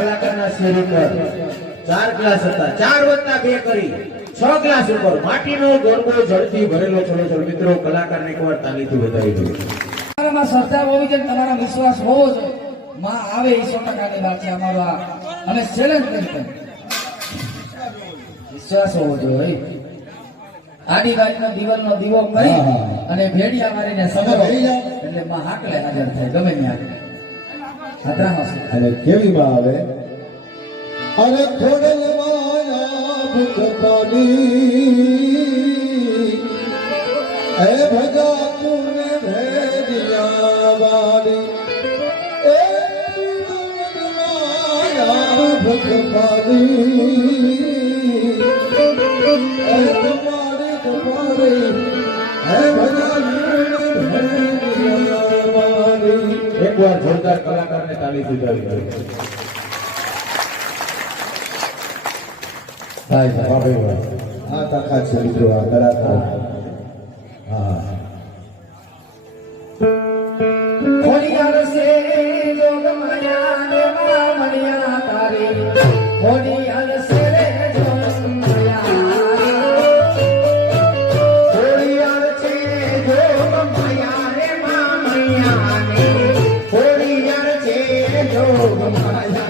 કલાકારના share ઉપર 4 glass હતા, 4 વત્તા 2 કરી 6 ગ્લાસ ઉપર માટીનો ગોળગો જળથી ભરેલો ચલો મિત્રો કલાકારને એકવાર તાલીથી વધાવી દો. તમારામાં શ્રદ્ધા હોવી જોઈએ, તમારા વિશ્વાસ હોવો જોઈએ. માં આવે 100%ની વાત છે અમારો. અમે ચેલેન્જ કરી વિશ્વાસ હોવો જોઈએ. આડી વાતનો દિવાલનો દીવો કરી અને ભેડિયા મારીને સમરો એટલે માં હાકલે હાજર થાય ગમે ત્યાં અને કેવી માં આવે અરે ખોડલ માયા ભૂતકાની હે ભજા તુને ભેડિયા વાળી એ માયા ભૂતકાની હે તમારી તમારી હે ભજા એકવાર જોરદાર કલાકારને તાલીથી વધાવી દો. આ તાકાત છે મિત્રો, આ કલાકાર. હા ખોડિયાર સે જોગ માયા ને માં મળ્યા તારી ખોડિયાર સે રે જોગ માયા ખોડિયાર છે જોગ માયા રે માં મળ્યા ને ખોડિયાર છે જોગ માયા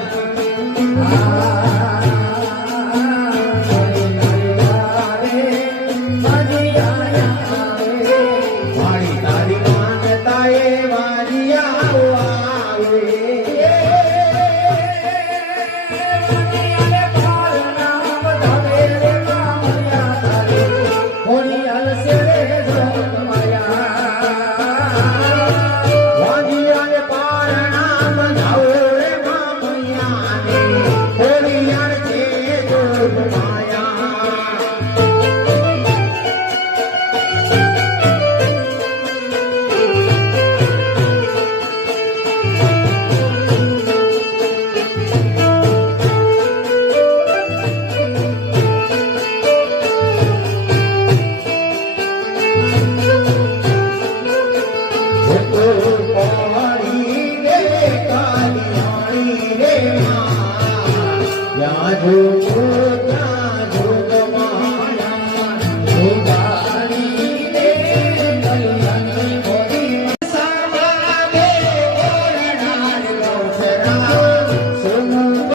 યા જો